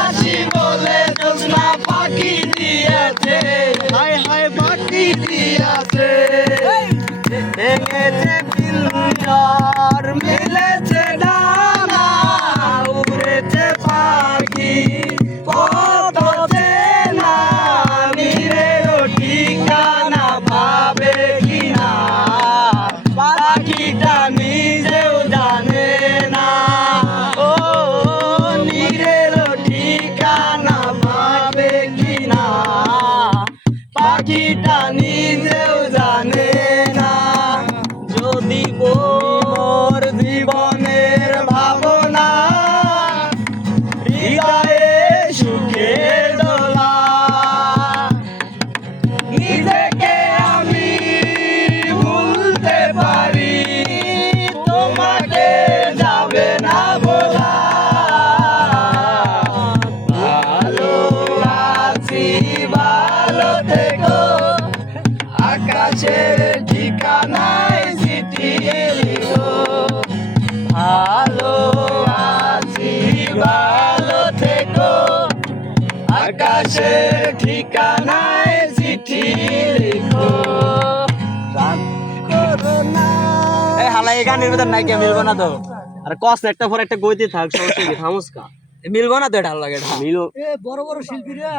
আসি বলে জোছনা পাখি দিয়েছে, হায় হায় পাখি দিয়েছে। ভেঙেছে পিঞ্জর মিলেছে ডানা, উড়েছে পাখি কত চেনা, নীরেরও ঠিকানা পাবে কিনা পাখিটা নিজেও জানে না। ও নীরেরও ঠিকানা পাবে কিনা পাখিটা নিজেও জানে না। যদি মোর জীবনের ভাবনা হৃদয়ে সুখে দোলা, নিজেকে আমি ভুলতে পারি, তোমাকে যাবে না বলা। ভালো আছি ভালো থেকো, আকাশের ঠিকানায় চিঠি লিখো। ভালো আছি ভালো থেকো, আকাশের ঠিকানায় চিঠি লিখো। এই হালা এই গানের ভিতর নাই কে মিলবো না তো, আর কস একটা পর একটা গইতে থাক সমস্যা কি থামুস কা মিলবো না তো, এটা লাগে মিলো। বড় বড় শিল্পীরা